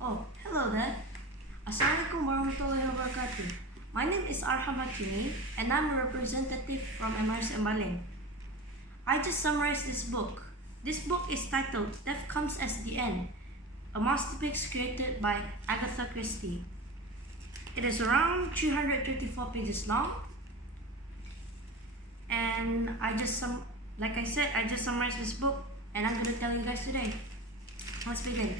Oh, hello there. Assalamualaikum warahmatullahi wabarakatuh. My name is Arham Hakimi and I'm a representative from MRSM Baling. I just summarized this book. This book is titled Death Comes as the End, a masterpiece created by Agatha Christie. It is around 324 pages long, and I just summarized this book and I'm going to tell you guys today. Let's begin.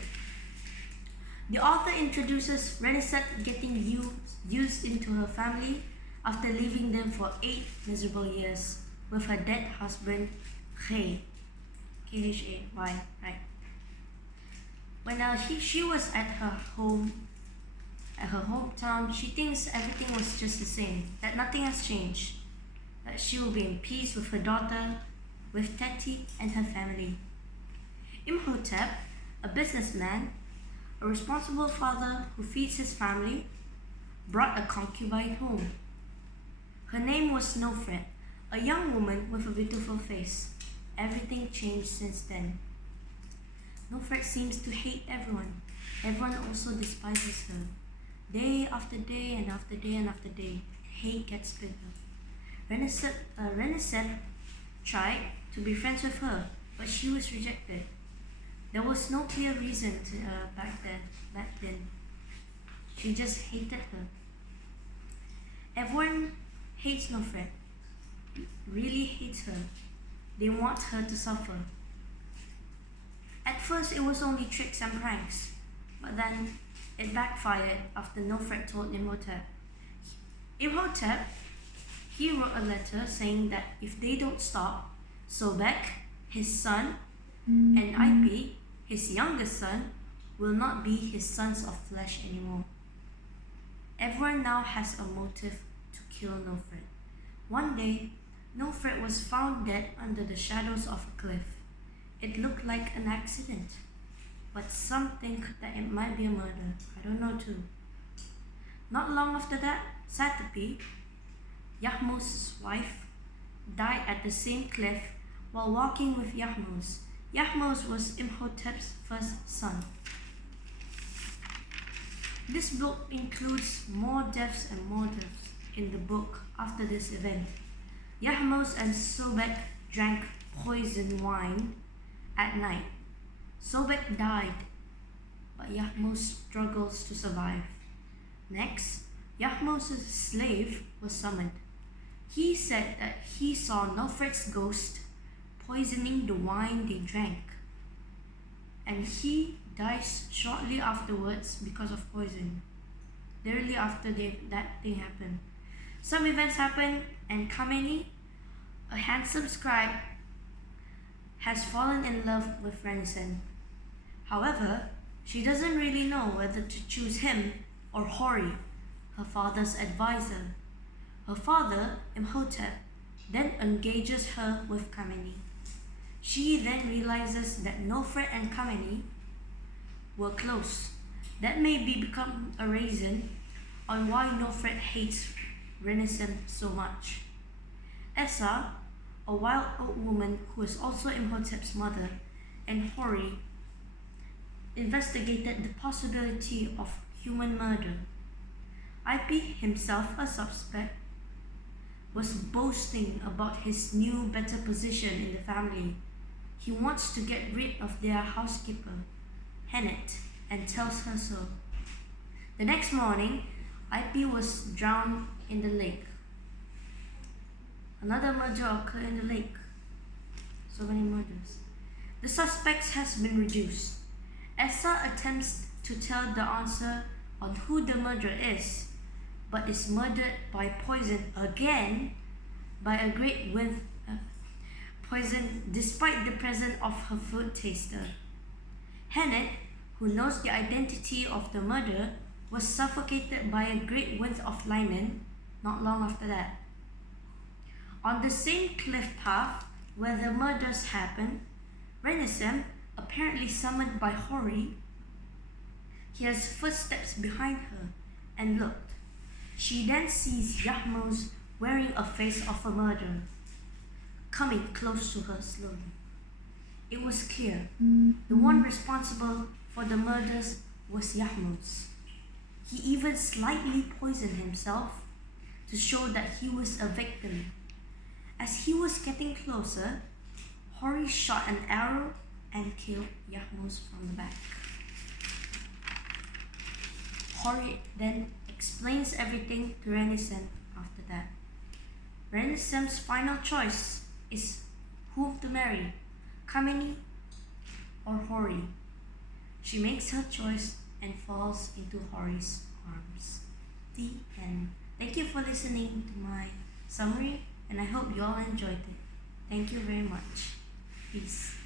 The author introduces Renesmee getting used into her family after leaving them for 8 miserable years with her dead husband, Khay. K-H-A-Y, right? When she was at her hometown, she thinks everything was just the same, that nothing has changed, that she will be in peace with her daughter, with Teti and her family. Imhotep, a businessman, a responsible father who feeds his family, brought a concubine home. Her name was Nofret, a young woman with a beautiful face. Everything changed since then. Nofret seems to hate everyone. Everyone also despises her. Day after day and after day and after day, hate gets bigger. Renesmee tried to be friends with her, but she was rejected. There was no clear reason back then. She just hated her. Everyone hates Nofret, really hates her. They want her to suffer. At first it was only tricks and pranks, but then it backfired after Nofret told Imhotep. Imhotep, he wrote a letter saying that if they don't stop, Sobek, his son, and IP, his youngest son, will not be his sons of flesh anymore. Everyone now has a motive to kill Nofret. One day, Nofret was found dead under the shadows of a cliff. It looked like an accident, but some think that it might be a murder. I don't know too. Not long after that, Satipi, Yahmuz's wife, died at the same cliff while walking with Yahmuz. Yahmuz was Imhotep's first son. This book includes more deaths and more deaths in the book after this event. Yahmuz and Sobek drank poison wine at night. Sobek died, but Yahmuz struggles to survive. Next, Yahmuz's slave was summoned. He said that he saw Nofret's ghost poisoning the wine they drank, and he dies shortly afterwards because of poison. Literally after that thing happened. Some events happen, and Kameni, a handsome scribe, has fallen in love with Renesmee. However, she doesn't really know whether to choose him or Hori, her father's advisor. Her father, Imhotep, then engages her with Kameni. She then realizes that Nofret and Kameni were close. That may become a reason on why Nofret hates Renesmee so much. Essa, a wild old woman who is also Imhotep's mother, and Hori investigated the possibility of human murder. IP himself, a suspect, was boasting about his new better position in the family. He wants to get rid of their housekeeper, Hennet, and tells her so. The next morning, IP was drowned in the lake. Another murder occurred in the lake. So many murders. The suspect has been reduced. Essa attempts to tell the answer on who the murderer is, but is murdered by poison again by a great poison despite the presence of her food taster. Hennet, who knows the identity of the murderer, was suffocated by a great width of linen not long after that. On the same cliff path where the murders happened, Renesmee, apparently summoned by Hori, hears footsteps behind her and looked. She then sees Yahmuz wearing a face of a murderer, coming close to her slowly. It was clear the one responsible for the murders was Yahmo's. He even slightly poisoned himself to show that he was a victim. As he was getting closer, Hori shot an arrow and killed Yahmo's from the back. Hori then explains everything to Renisem after that. Renisem's final choice is whom to marry, Kamini or Hori. She makes her choice and falls into Hori's arms. The end. Thank you for listening to my summary, and I hope you all enjoyed it. Thank you very much. Peace.